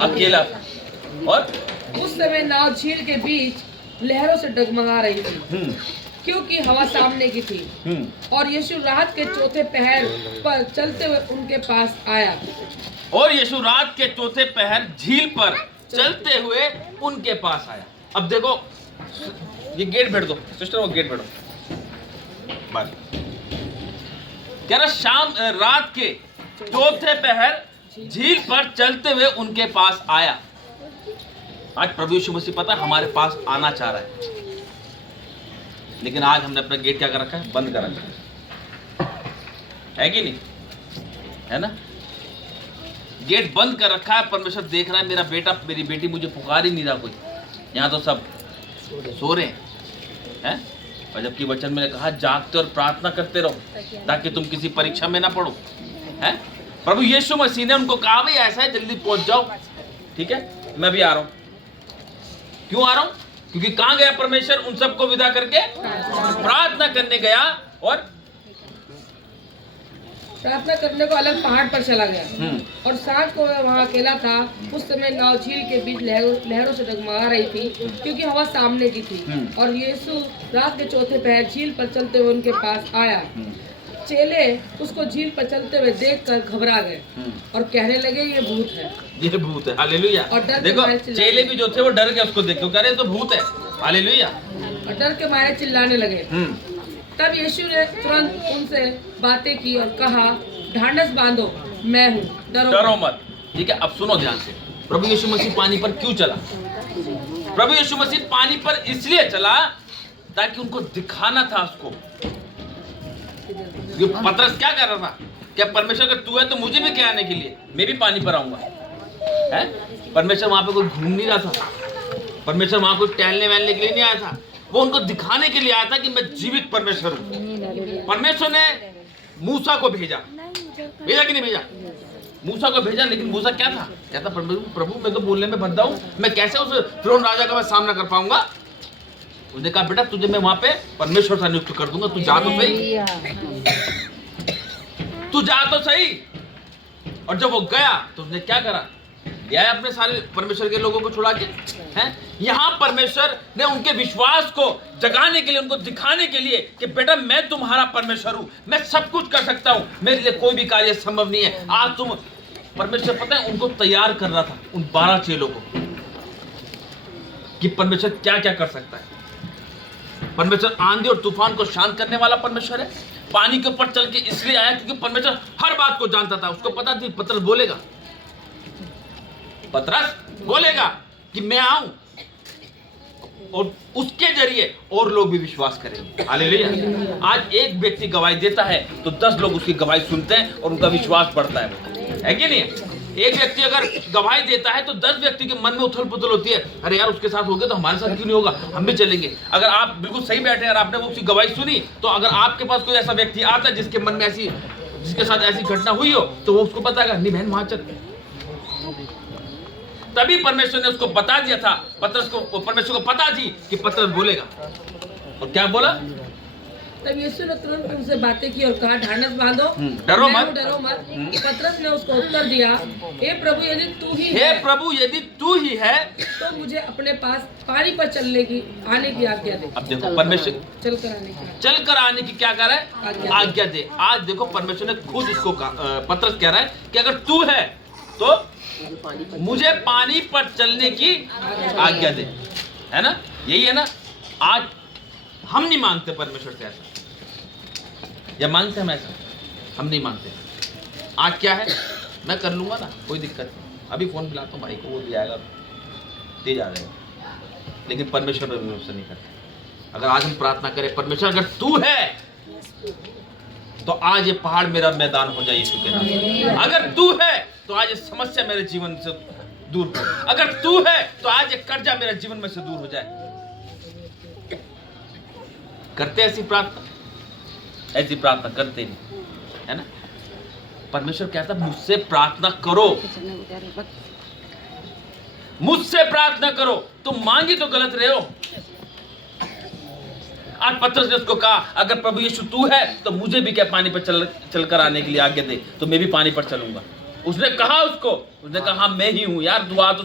अकेला था। और उस समय नाव झील के बीच लहरों से डगमगा रही थी, क्योंकि हवा सामने की थी। और यीशु रात के चौथे पहर पर चलते हुए उनके पास आया। और यीशु रात के चौथे पहर झील पर चलते हुए उनके पास आया। अब देखो, ये गेट बैठ दो सिस्टर, वो गेट बैठो बस। कह रहा रात के चौथे पहर झील पर चलते हुए उनके पास आया। आज प्रभु यीशु मसीह पता है हमारे पास आना चाह रहा है, लेकिन आज हमने अपना गेट क्या कर रखा है? बंद कर रखा है कि नहीं? है ना? गेट बंद कर रखा है। परमेश्वर देख रहा है मेरा बेटा मेरी बेटी मुझे पुकार ही नहीं रहा कोई। यहाँ तो सब सो रहे हैं। और जबकि वचन में कहा जागते और प्रार्थना करते रहो ताकि तुम किसी परीक्षा में ना पड़ो। है प्रभु यीशु मसीह ने उनको कहा भाई ऐसा है, जल्दी पहुंच जाओ। ठीक है, मैं भी आ रहा हूं। क्यों आ रहा हूं? क्योंकि कहां गया परमेश्वर? उन सबको विदा करके प्रार्थना करने गया और प्रार्थना करने को अलग पहाड़ पर चला गया। और सांझ को वह वहाँ अकेला था। उस समय नाव झील के बीच लहरों से डगमगा रही थी, क्योंकि हवा सामने की थी। और यीशु रात के चौथे पहर झील पर चलते हुए उनके पास आया। चेले उसको झील पर चलते हुए देखकर घबरा गए और कहने लगे ये भूत है, ये भूत है। हालेलुया। और डर देखो के मारे चेले भी जो थे वो डर गए उसको देख के, कह रहे तो भूत है। हालेलुया। और डर के मारे चिल्लाने लगे। तब यीशु ने तुरंत उनसे बातें की और कहा ढांढस बांधो, मैं हूँ, डरो मत। ठीक है, अब सुनो ध्यान से। प्रभु यीशु मसीह पानी पर क्यों चला? प्रभु यीशु मसीह पानी पर इसलिए चला ताकि उनको दिखाना था उसको। पतरस क्या कर रहा था? क्या परमेश्वर अगर तू है तो मुझे भी क्या आने के लिए, मैं भी पानी पर आऊंगा। है परमेश्वर वहां पे कोई घूम नहीं रहा था। परमेश्वर वहां कोई टहलने वहलने के लिए नहीं आया था। वो उनको दिखाने के लिए आया था कि मैं जीवित परमेश्वर हूँ। परमेश्वर ने मूसा को भेजा कि नहीं भेजा? मूसा को भेजा, लेकिन मूसा क्या था? कहता प्रभु मैं तो बोलने में भद्दा हूँ, मैं कैसे उस फिरौन राजा का मैं सामना कर पाऊंगा? उसने कहा बेटा तुझे मैं वहां पे परमेश्वर से नियुक्त कर दूंगा, तू जा तो सही, तू जा तो सही। और जब वो गया तो उसने क्या करा? लिया अपने सारे परमेश्वर के लोगों को छुड़ा के। हैं यहाँ परमेश्वर ने उनके विश्वास को जगाने के लिए, उनको दिखाने के लिए कि बेटा मैं तुम्हारा परमेश्वर हूँ, मैं सब कुछ कर सकता हूँ, मेरे लिए कोई भी कार्य संभव नहीं है। आज तुम परमेश्वर पता है उनको तैयार कर रहा था, उन 12 चेलों को, कि परमेश्वर क्या क्या कर सकता है। परमेश्वर आंधी और तूफान को शांत करने वाला परमेश्वर है। पानी के ऊपर चल के इसलिए आया क्योंकि परमेश्वर हर बात को जानता था। उसको पता थी पतरस बोलेगा, पतरस बोलेगा कि मैं आऊं, और उसके जरिए और लोग भी विश्वास करेंगे। हालेलुया। आज एक व्यक्ति गवाही देता है तो 10 लोग उसकी गवाही सुनते हैं और उनका विश्वास बढ़ता है कि नहीं? एक व्यक्ति अगर गवाही देता है तो 10 व्यक्ति के मन में उथल पुथल होती है, अरे यार उसके साथ हो गया तो हमारे साथ क्यों नहीं होगा, हम भी चलेंगे। अगर आप बिल्कुल सही बैठे हैं और आपने उसकी गवाही सुनी, तो अगर आपके पास कोई ऐसा व्यक्ति आता है जिसके मन में ऐसी, जिसके साथ ऐसी घटना हुई हो, तो वो उसको बताएगा नहीं बहन वहां चल। तभी परमेश्वर ने उसको बता दिया था, पतरस को, परमेश्वर को पता थी कि पतरस बोलेगा। और क्या बोला? तब यीशु ने तुरंत उनसे बातें की और कहा ढांढस बांधो, डरो मत, डरो मत। पतरस ने उसको उत्तर दिया हे प्रभु यदि तू ही हे प्रभु यदि तू ही है तो मुझे अपने पास पानी पर आने की आज्ञा दे। अब देखो परमेश्वर चल कर आने की क्या कर रहा है? आज्ञा दे। आज देखो परमेश्वर ने खुद उसको पतरस कह रहा है कि अगर तू है तो मुझे पानी पर चलने की आज्ञा दे। है ना? यही है ना? आज हम नहीं मांगते परमेश्वर से ऐसा, या मांगते हम ऐसा? हम नहीं मांगते। आज क्या है, मैं कर लूंगा ना, कोई दिक्कत नहीं, अभी फोन मिलाता हूँ भाई को, वो भी आएगा, दे जा जाएगा। लेकिन परमेश्वर भरोसा नहीं करते। अगर आज हम प्रार्थना करें परमेश्वर अगर तू है तो आज ये पहाड़ मेरा मैदान हो जाए यीशु के नाम। अगर तू है तो आज ये समस्या मेरे जीवन से दूर हो। अगर तू है तो आज ये कर्जा मेरे जीवन में से दूर हो जाए। करते ऐसी प्रार्थना? ऐसी प्रार्थना करते नहीं, है ना? परमेश्वर कहता मुझसे प्रार्थना करो, मुझसे प्रार्थना करो। तुम मांगी तो गलत रहे हो। आज पतरस ने उसको कहा अगर प्रभु यीशु तू है तो मुझे भी क्या पानी पर चल कर आने के लिए आज्ञा दे, तो मैं भी पानी पर चलूंगा। उसने कहा उसको, उसने कहा मैं ही हूँ यार, दुआ तो